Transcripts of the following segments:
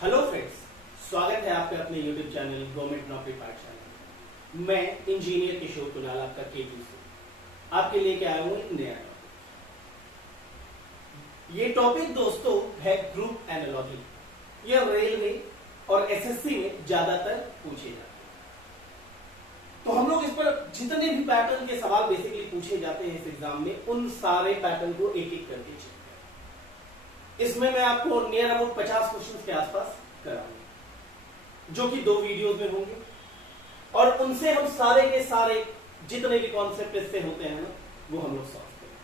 Hello friends, स्वागत है आपका अपने YouTube चैनल गवर्नमेंट नौकरी पाठशाला। मैं इंजीनियर किशोर कुणाल आपका केटी से आपके लिए क्या आया हूं एक नया टॉपिक। ये टॉपिक दोस्तों है ग्रुप एनालॉजी। यह रेलवे और एसएससी में ज्यादातर पूछे जाते हैं। तो हम लोग इस पर जितने भी पैटर्न के सवाल बेसिकली पूछे जाते हैं इस एग्जाम में, उन सारे पैटर्न को एक एक करके चेक करें। इसमें मैं आपको नियर अबाउट 50 क्वेश्चन के आसपास कराऊंगा, जो कि 2 वीडियोस में होंगे, और उनसे हम सारे के सारे जितने भी कॉन्सेप्ट इससे होते हैं ना, वो हम लोग सॉल्व करेंगे।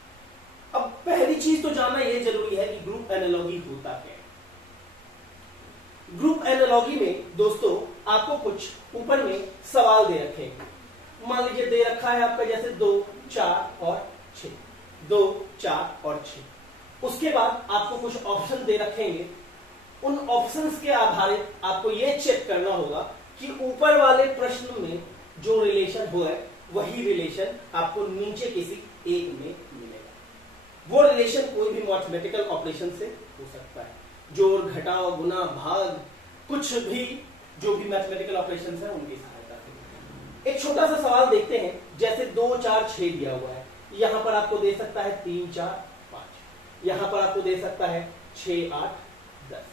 अब पहली चीज तो जानना यह जरूरी है कि ग्रुप एनालॉजी होता क्या है। ग्रुप एनालॉजी में दोस्तों आपको कुछ ऊपर में सवाल दे रखे हैं। मान लीजिए दे रखा है आपका जैसे 2, 4 और 6, 2, 4 और 6। उसके बाद आपको कुछ ऑप्शन दे रखेंगे। उन ऑप्शंस के आधारित आपको यह चेक करना होगा कि ऊपर वाले प्रश्न में जो रिलेशन हो है वही रिलेशन आपको नीचे किसी एक में मिलेगा। वो रिलेशन कोई भी मैथमेटिकल ऑपरेशन से हो सकता है, जोड़ घटाव गुना भाग, कुछ भी जो भी मैथमेटिकल ऑपरेशन है उनकी सहायता से। एक छोटा सा सवाल देखते हैं, जैसे 2, 4, 6 दिया हुआ है। यहां पर आपको दे सकता है 3, 4, 5। यहां पर आपको दे सकता है 6, 8, 10।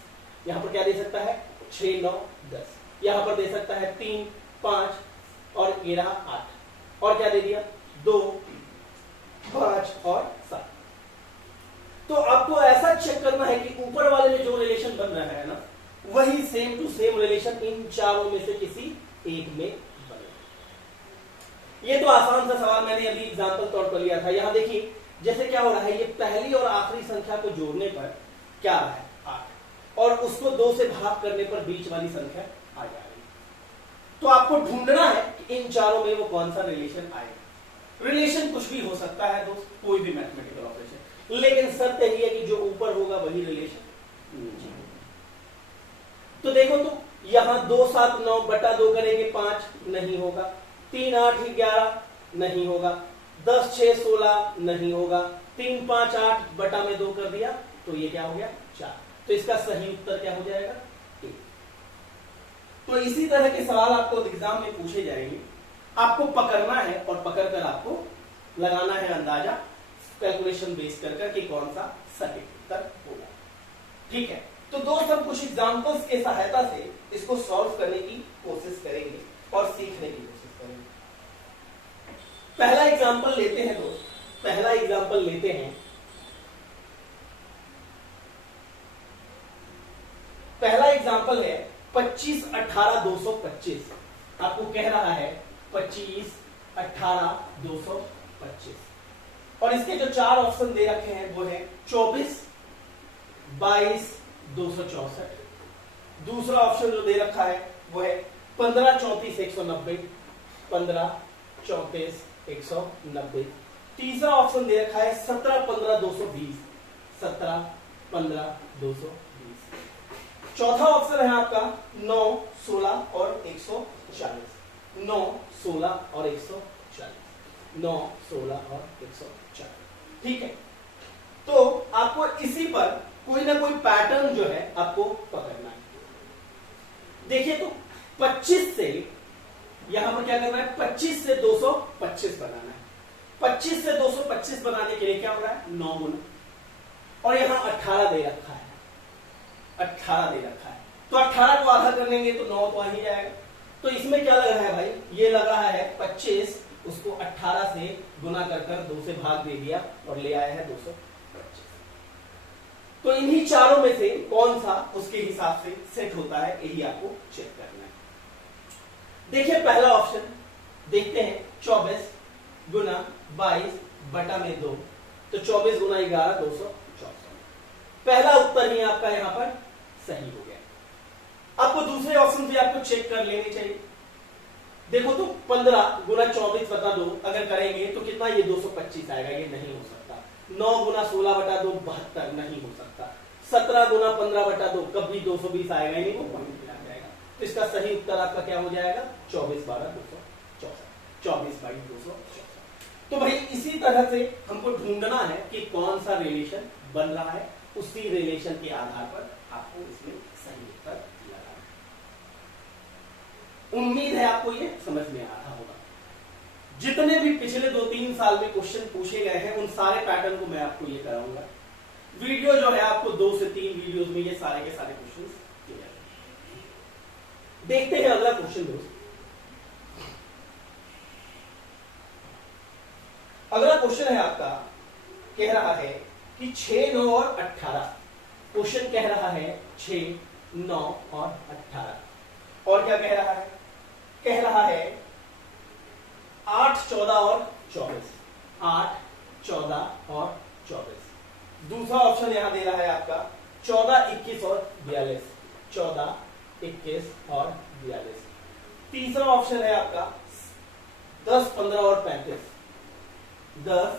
यहां पर क्या दे सकता है 6, 9, 10। यहां पर दे सकता है 3, 5 और ये रहा 8। और क्या दे दिया 2, 5 और 7। तो आपको ऐसा चेक करना है कि ऊपर वाले में जो रिलेशन बन रहा है ना, वही सेम टू सेम रिलेशन इन चारों में से किसी एक में बने। ये तो आसान सा सवाल मैंने अभी एग्जांपल तौर पर लिया था। यहां देखिए जैसे क्या हो रहा है, ये पहली और आखिरी संख्या को जोड़ने पर क्या आ रहा है 8, और उसको 2 से भाग करने पर बीच वाली संख्या आ जा रही है। तो आपको ढूंढना है कि इन चारों में वो कौन सा रिलेशन आएगा। रिलेशन कुछ भी हो सकता है दोस्त, कोई भी मैथमेटिकल ऑपरेशन, लेकिन शर्त यही है कि जो ऊपर होगा वही रिलेशन नीचे होगा। तो देखो, तो यहां 2, 7, 9 बटा 2 करेंगे 5, नहीं होगा। 3, 8, 11 नहीं होगा। 10, 6, 16 नहीं होगा। 3, 5, 8 बटा में 2 कर दिया तो ये क्या हो गया 4। तो इसका सही उत्तर क्या हो जाएगा 1। तो इसी तरह के सवाल आपको एग्जाम में पूछे जाएंगे। आपको पकड़ना है और पकड़कर आपको लगाना है अंदाजा, कैलकुलेशन बेस कर कि कौन सा सटीक उत्तर होगा। ठीक है, तो दोस्त हम कुछ एग्जांपल्स के सहायता से इसको सॉल्व करने की कोशिश करेंगे और सीखने की कोशिश करेंगे। पहला एग्जांपल लेते हैं दोस्त, पहला एग्जांपल लेते हैं। पहला एग्जांपल है 25, 18, 225। आपको कह रहा है 25, 18, 225, और इसके जो 4 ऑप्शन दे रखे हैं वो है 24, 22, 264। दूसरा ऑप्शन जो दे रखा है वो है 15, 34, 190, 15, 34, 190। तीसरा ऑप्शन दे रखा है 17, 15, 220, 17, 15, 220। चौथा ऑप्शन है आपका 9, 16 और 140। 9, 16 और 140। 9, 16 और 140। ठीक है, तो आपको इसी पर कोई ना कोई पैटर्न जो है आपको पकड़ना है। देखिए, तो 25 से यहां पर क्या करना है, 25 से 225 बनाना है। 25 से 225 बनाने के लिए क्या हो रहा है 9 गुना, और यहां 18 दे रखा है। 18 दे रखा है, तो 18 को आधा कर लेंगे तो 9 तो आ ही जाएगा। तो इसमें क्या लग रहा है भाई, ये लग रहा है 25, उसको 18 से गुना कर 2 से भाग दे दिया और ले आया है 225। तो इन्हीं चारों में से कौन सा उसके हिसाब से सेट होता है, यही आपको चेक करना है। देखिए पहला ऑप्शन देखते हैं, 24 गुना 22 बटा में 2, तो 24 गुना 11, 264। पहला उत्तर ही आपका यहां पर सही हो गया। आपको दूसरे ऑप्शन भी आपको चेक कर लेने चाहिए। देखो, तो 15 गुना 24 बटा 2 अगर करेंगे तो कितना, ये 225 आएगा, ये नहीं हो सकता। 9 गुना 16 बटा 2 72 नहीं हो सकता। 17 गुना 15 बटा 2 कभी 220 आएगा ही नहीं, वो पॉइंट आ जाएगा। तो इसका सही उत्तर आपका क्या हो जाएगा 24, 12, 264। 24, 22, 264। तो भाई इसी तरह से हमको ढूंढना है कि कौन सा रिलेशन बन रहा है, उसी रिलेशन के आधार पर आपको इसमें सही उत्तर उम्मीद है आपको ये समझ में आ रहा होगा। जितने भी पिछले 2-3 साल में क्वेश्चन पूछे गए हैं उन सारे पैटर्न को मैं आपको ये कराऊंगा। वीडियो जो है आपको 2 से 3 वीडियोस में ये सारे के सारे क्वेश्चन क्लियर। देखते हैं अगला क्वेश्चन दोस्त। अगला क्वेश्चन है आपका, कह रहा है कि 6, 9 और 18। क्वेश्चन कह रहा है 6, 9 और 18। और क्या कह रहा है? कह रहा है 8, 14 और 24। 8, 14 और 24। दूसरा ऑप्शन यहां दे रहा है आपका 14, 21 और 42। 14, 21 और 42। तीसरा ऑप्शन है आपका 10, 15 और 35। 10,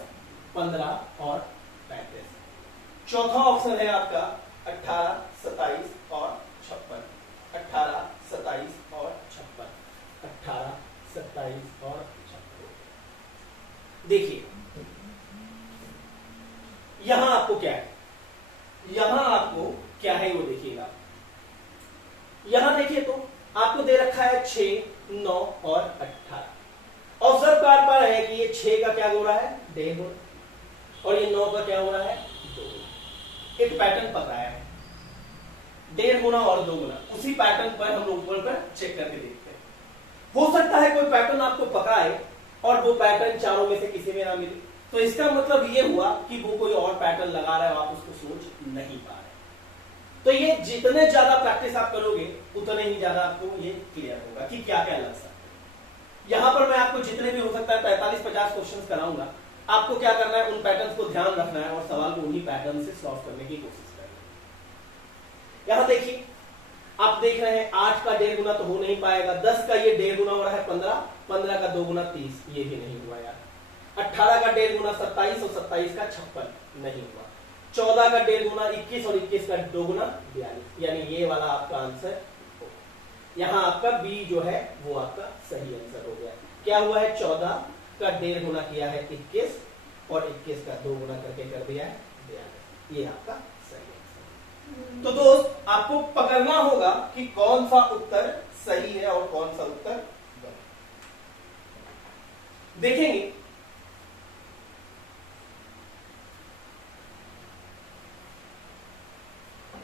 15 और 35। चौथा ऑप्शन है आपका 18, 27 और 56। 18, 27 और 56। 18, 27 और 56। देखिए यहां आपको क्या है, यहां आपको क्या है वो देखिएगा। यहां देखिए तो आपको दे रखा है 6, 9 और 18। ऑब्जर्व कर पा रहे हैं कि ये 6 का क्या हो रहा है? 1.5 गुना। और ये 9 का क्या हो रहा है? 2। एक पैटर्न पकड़ाया है 1.5 गुना और 2 गुना। उसी पैटर्न पर हम लोग ऊपर पर चेक करके देखते हैं। हो सकता है कोई पैटर्न आपको पकड़ाए और वो पैटर्न चारों में से किसी में ना मिले, तो इसका मतलब ये हुआ कि वो कोई और पैटर्न लगा रहा है, आप उसको सोच नहीं पा रहे। तो ये जितने ज्यादा प्रैक्टिस आप करोगे उतने ही ज्यादा आपको ये क्लियर होगा कि क्या क्या लग सकता है। यहां पर मैं आपको जितने भी हो सकता है 45-50 क्वेश्चंस कराऊंगा। आपको क्या करना है, उन पैटर्न्स को ध्यान रखना है और सवाल को उन्हीं पैटर्न से सॉल्व करने की कोशिश करना है। यहां देखिए आप देख रहे हैं 8 का 1.5 गुना तो हो नहीं पाएगा। 10 का ये 1.5 गुना हो रहा है 15। 15 का 2 गुना 30, ये भी नहीं हुआ यार। 18 का 1.5 गुना 27 और 27 का 56, नहीं हुआ। 14 का 1.5 गुना 21 और 21 का 2 गुना 42, यानी ये वाला आपका आंसर। यहां आपका बी जो है वो आपका सही आंसर हो गया। क्या हुआ है? 14 का 1.5 गुना किया है 21 और 21 का 2 गुना करके कर दिया है 42। ये आपका सही आंसर। तो दोस्त आपको पकड़ना होगा कि कौन सा उत्तर सही है और कौन सा उत्तर गलत। देखेंगे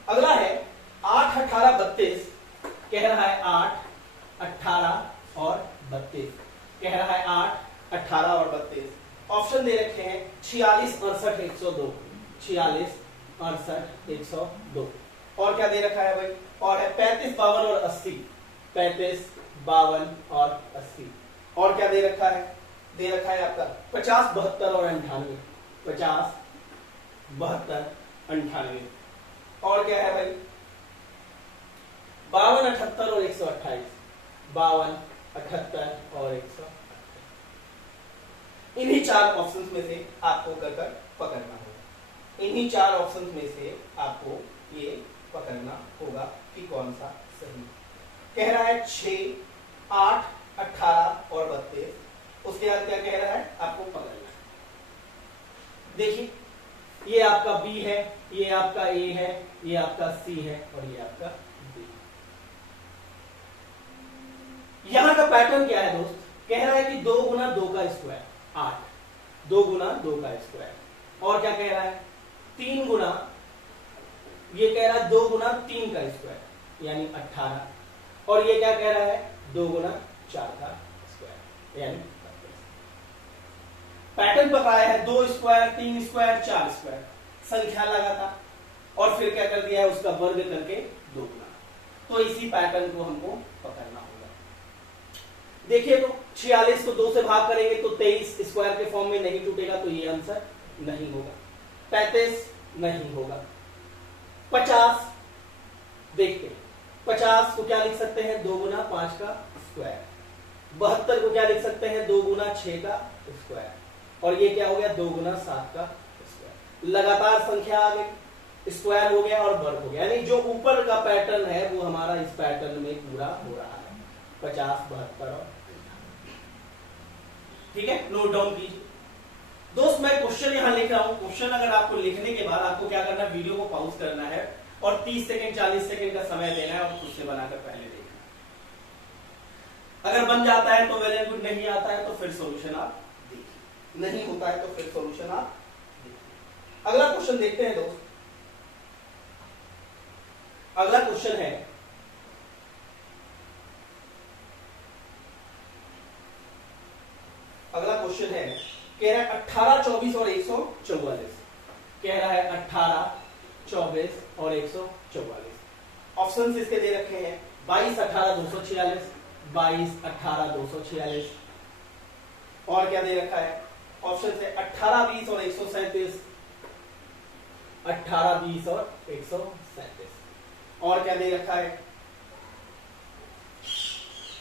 अगला है 8, 18, 32। कह रहा है 8, 18 और 32। कह रहा है 8, 18 और 32। ऑप्शन दे रखे हैं 46, 68, 102। 46, 68, 102। और क्या दे रखा है भाई? और है 35, 52 और 80। 35, 52 और 80। और क्या दे रखा है? दे रखा है आपका 50, 72 और 98। 50, 72, 98। और क्या है भाई? 52, 78 और 128। 52, 78 और 128। इन्हीं 4 ऑप्शंस में से आपको कर पकड़ना होगा। इन्हीं 4 ऑप्शंस में से आपको ये पकड़ना होगा कि कौन सा सही। कह रहा है 6, 8, 18 और 32। उसके बाद क्या कह रहा है? आपको पकड़ना है। देखिए ये आपका बी है, ये आपका ए है, ये आपका सी है और ये आपका डी। यहां का पैटर्न क्या है दोस्त? कह रहा है कि 2 गुना 2 का स्क्वायर 8। 2 गुना 2 का स्क्वायर। और क्या कह रहा है? 3 गुना, ये कह रहा है 2 गुना 3 का स्क्वायर यानी 18। और ये क्या कह रहा है? 2 गुना 4 का स्क्वायर यानी 32। पैटर्न पकड़ाया है 2 स्क्वायर, 3 स्क्वायर, 4 स्क्वायर, संख्या लगाता और फिर क्या कर दिया है? उसका वर्ग करके 2 गुना। तो इसी पैटर्न को हमको पकड़ना होगा। देखिए तो 46 को 2 से भाग करेंगे तो 23 स्क्वायर के फॉर्म में नहीं टूटेगा, तो ये आंसर नहीं होगा। 35 नहीं होगा। 50 देखते हैं, 50 को क्या लिख सकते हैं? 2 गुना 5 का स्क्वायर। 72 को क्या लिख सकते हैं? 2 गुना 6 का स्क्वायर। और ये क्या हो गया? 2 गुना 7 का स्क्वायर। लगातार संख्या आ गई, स्क्वायर हो गया और वर्ग हो गया, यानी जो ऊपर का पैटर्न है वो हमारा इस पैटर्न में पूरा हो रहा है। 50, 72 और ठीक है, नोट डाउन कीजिए दोस्त। मैं क्वेश्चन यहां लिख रहा हूं। क्वेश्चन अगर आपको लिखने के बाद आपको क्या करना है? वीडियो को पॉज करना है और 30 सेकंड 40 सेकंड का समय देना है और खुद से बनाकर पहले देखना। अगर बन जाता है तो वेल एंड गुड, नहीं आता है तो फिर सॉल्यूशन आप देखिए, नहीं होता है तो फिर सॉल्यूशन आप देखिए। अगला क्वेश्चन देखते हैं दोस्त। अगला क्वेश्चन है कह रहा है 18, 24 और 144। कह रहा है 18, 24 और 144। ऑप्शन इसके दे रखे हैं 22, 18, 246, 22, 18, 246। और क्या दे रखा है ऑप्शन से 18, 20 और 137, 18, 20 और 137। और क्या दे रखा है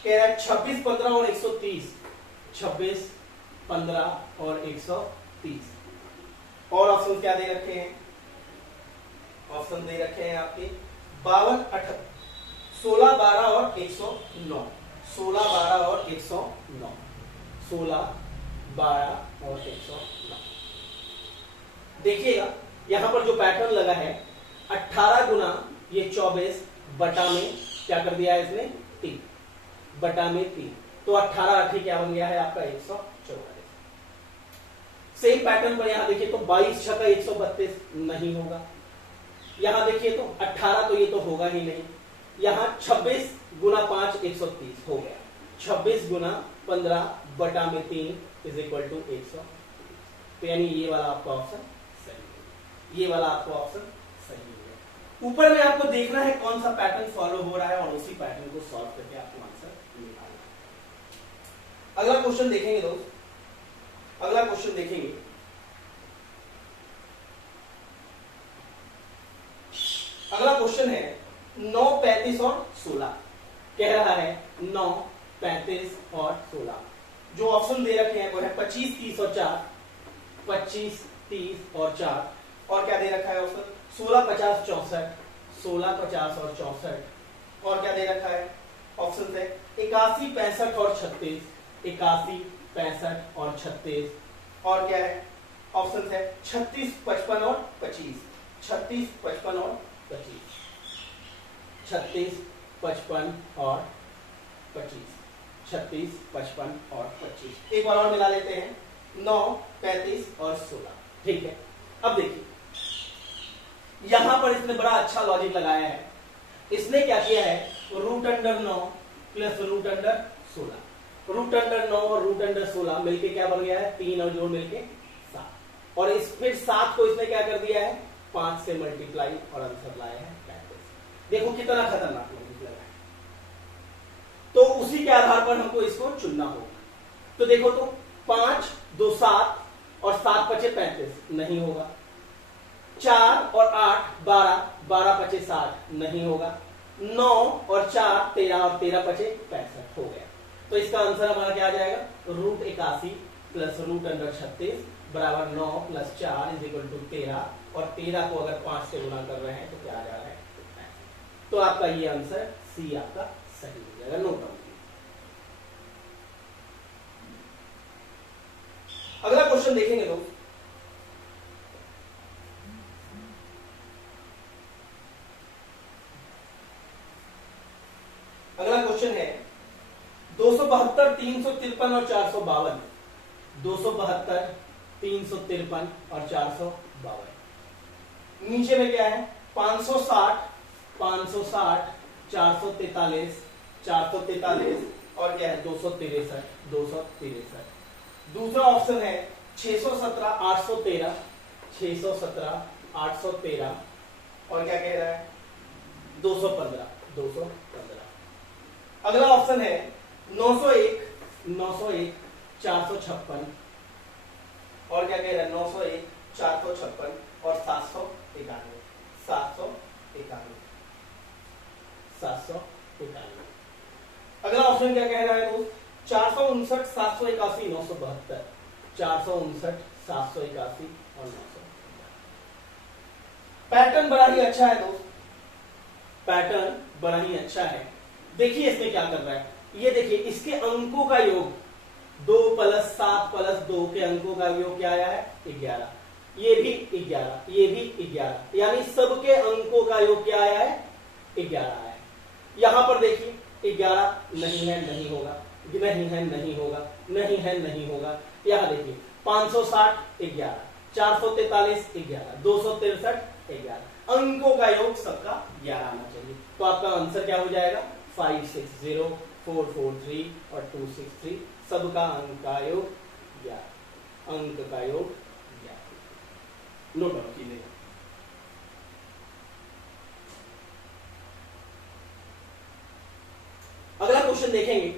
कह रहा है 26, 15 और 130, 26, 15 और 130। और ऑप्शन क्या दे रखे हैं, ऑप्शन दे रखे हैं आपके 52, 18, 16, 12 और 109, 16, 12 और 109, 16, 12 और 109। देखिएगा यहां पर जो पैटर्न लगा है 18 गुना ये 24 बटा में क्या कर दिया है इसने 3 बटा में 3, तो 18 8 क्या बन गया है आपका 144। सेम पैटर्न पर यहां देखिए तो 22 छक्का 132 नहीं होगा। यहां देखिए तो 18 तो ये तो होगा ही नहीं। यहां 26 गुना 5 130 हो गया, 26 गुना 15 बटा में 3 इज इक्वल टू 100। तो यानी ये वाला आपका ऑप्शन सही है, ये वाला आपका ऑप्शन सही है। ऊपर में आपको देखना है कौन सा पैटर्न फॉलो हो रहा है और उसी पैटर्न को सॉल्व करके आपको आंसर निकालना है। अगला क्वेश्चन देखेंगे दोस्त, अगला क्वेश्चन देखेंगे। अगला क्वेश्चन है 9, 35 और 16। कह रहा है 9, 35 और 16। जो ऑप्शन दे रखे हैं वो है 25, 30 और 4, 25, 30 और 4। और क्या दे रखा है ऑप्शन 16, 50, 64, 16, 50 और 64। और क्या दे रखा है ऑप्शन है 81, 65 और 36, 81, 65 और 36। और क्या है ऑप्शन है 36, 55 और 25, 36, 55 और 25, 36, 55 और 25, 36, 55 और 25। एक बार और मिला लेते हैं 9, 35 और 16। ठीक है, अब देखिए यहां पर इसने बड़ा अच्छा लॉजिक लगाया है। इसने क्या किया है root under 9 plus root under 16, root under 9 और रूट अंडर 16 मिलके क्या बन गया है 3 और जोड़ मिलके 7। और इस फिर 7 को इसने क्या कर दिया है 5 से मल्टीप्लाई और आंसर लाया है 35। देखो कितना खतरनाक लॉजिक लगा है। तो उसी के आधार पर हमको इसको चुनना होगा। तो देखो तो 5, 2, 7 और 7 5 35 नहीं होगा। 4 और 8 12, 12 5 60 नहीं होगा। 9 और 4 13 और 13 5 65 हो गया। तो इसका आंसर हमारा क्या आ जाएगा रूट 81 प्लस रूट अंडर 36 बराबर 9 प्लस 4 इज इक्वल टू 13। और 13 को अगर 5 से गुणा कर रहे हैं तो क्या आ जा रहा है। तो आपका ये आंसर सी आपका सही हो जाएगा। Note down. अगला क्वेश्चन देखेंगे लोग। अगला क्वेश्चन है 272, 353 और 452। 272, 353 और 452। नीचे में क्या है 560, 560, 443, 443 और क्या है 263, 263। दूसरा ऑप्शन है 617, 813, 617, 813 और क्या कह रहा है 215, 215। अगला ऑप्शन है 901, 901, 456 और क्या कह रहा है 901, 456 और 791, 791, 791। अगला ऑप्शन क्या कह रहा है दोस्त 459, 781, 972, 459, 781 और 900। पैटर्न बड़ा ही अच्छा है दोस्त, पैटर्न बड़ा ही अच्छा है। देखिए इसमें क्या कर रहा है, ये देखिए इसके अंकों का योग 2 + 7 + 2 के अंकों का योग क्या आया है 11। ये भी 11, ये भी 11, यानी सबके अंकों का योग क्या आया है 11 आया है। यहां पर देखिए 11 नहीं है, नहीं होगा। नहीं है, नहीं होगा, नहीं है, नहीं होगा। यहाँ देखिए 560 11, 443 11, 263 11, अंकों का योग सबका 11 आना चाहिए। तो आपका आंसर क्या हो जाएगा 560 443 और 263, सबका अंक का योग 11, अंक का योग 11। नोट डाउन कीजिए। अगला क्वेश्चन देखेंगे।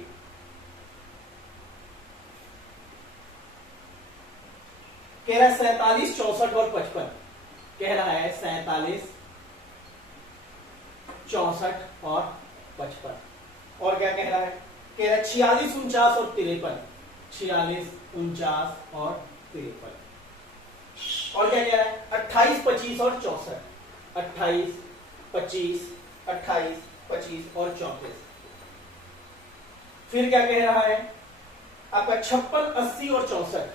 कह रहा है 47 64 और 55, कह रहा है 47 64 और 55, और क्या कह रहा है, कह रहा है 46 49 और 53, 46 49 और 53, और क्या कह रहा है 28 25 और 64, 28 25 28 25 और 34, फिर क्या कह रहा है आपका 56 80 और 64,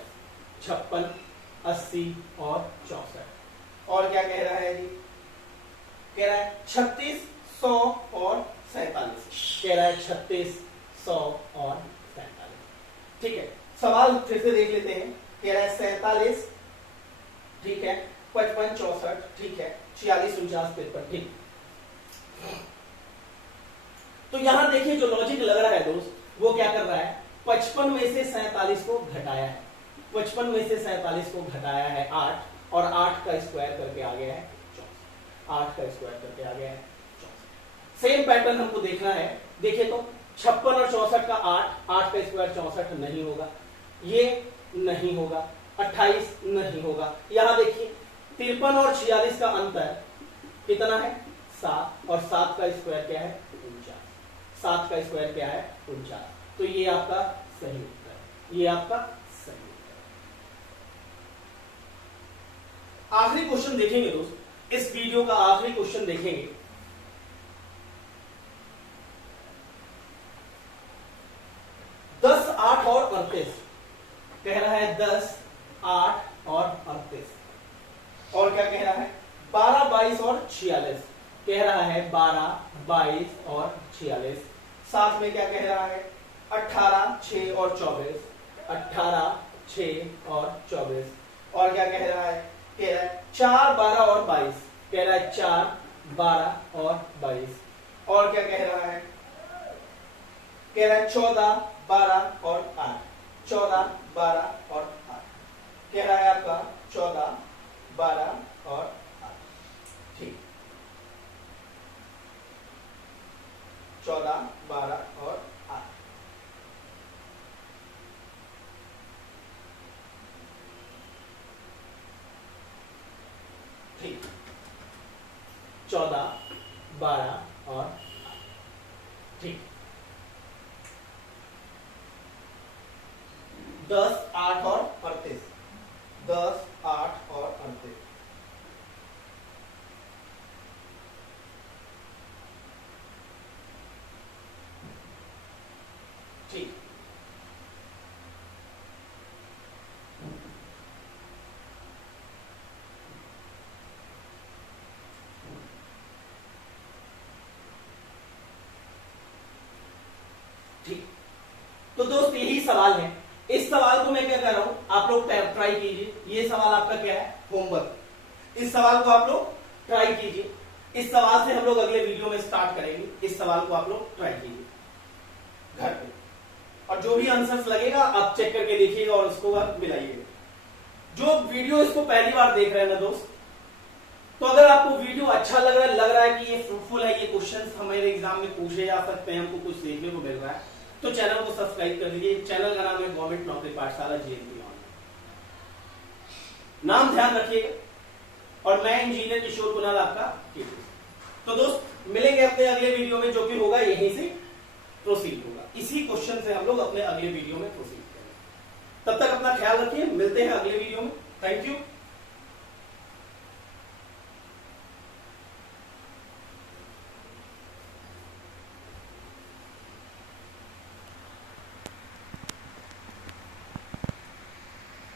56 80 और 64, और क्या कह रहा है जी, कह रहा है 36 100 और 47, कह रहा है 36 100 और 47। ठीक है, सवाल फिर से देख लेते हैं। कह रहा है 47, ठीक है, 55 64, ठीक है, 46 49 53, ठीक। तो यहां देखिए जो लॉजिक लग रहा है दोस्त, वो क्या कर रहा है, 55 में से 47 को घटाया है, 55 में से 47 को घटाया है 8, और 8 का स्क्वायर करके आ गया है 64, 8 का स्क्वायर करके आ गया है 64। सेम पैटर्न हमको देखना है। देखिए तो 56 और 64 का 8 का स्क्वायर 64 नहीं होगा, ये नहीं होगा, 28 नहीं होगा। यहां देखिए 53 और 46 का अंतर कितना है 7, और 7 का स्क्वायर क्या है 49, 7 का स्क्वायर क्या है 49। तो ये आपका सही उत्तर है, ये आपका सही उत्तर है। आखिरी क्वेश्चन देखेंगे दोस्त, इस वीडियो का आखिरी क्वेश्चन देखेंगे। दस 8 और 38, कह रहा है 10 8 और 38, और क्या कह रहा है 12 22 और 46, कह रहा है 12 22 और 46, साथ में क्या कह रहा है 18 6 और 24, 18 6 और 24, और क्या कह रहा है 4 12 और 22, कह रहा है 4 12 और 22, और क्या कह रहा है 14 12 और 8, 14 12 और 8, कह रहा है आपका 14 12 और 8, ठीक, 14 12 और 8। ठीक, 14 12 और 8, ठीक। 10 8 और 38, 10 8 और 38, ठीक। ठीक, तो दोस्त यही सवाल है। इस सवाल को मैं क्या कर रहा हूं, आप लोग ट्राई कीजिए। ये सवाल आपका क्या है होमवर्क, इस सवाल को आप लोग ट्राई कीजिए। इस सवाल से हम लोग अगले वीडियो में स्टार्ट करेंगे। इस सवाल को आप लोग ट्राई कीजिए घर पे, और जो भी आंसर्स लगेगा आप चेक करके देखिएगा और उसको आप मिलाइएगा। जो वीडियो इसको पहली बार देख रहे हैं ना दोस्त, तो अगर आपको वीडियो अच्छा लग रहा है कि ये फ्रूटफुल है, ये क्वेश्चंस हमारे एग्जाम में पूछे जा सकते हैं, हमको कुछ देखने को मिल रहा है, तो चैनल को सब्सक्राइब कर लीजिए। चैनल का नाम है गवर्नमेंट नौकरी पाठशाला GNP ऑनलाइन, नाम ध्यान रखिएगा। और मैं इंजीनियर किशोर कुणाल आपका टीचर। तो दोस्त मिलेंगे अपने अगले वीडियो में, जो कि होगा यहीं से प्रोसीड होगा, इसी क्वेश्चन से हम लोग अपने अगले वीडियो में प्रोसीड करेंगे। तब तक अपना ख्याल रखिए, मिलते हैं अगले वीडियो में। Thank you.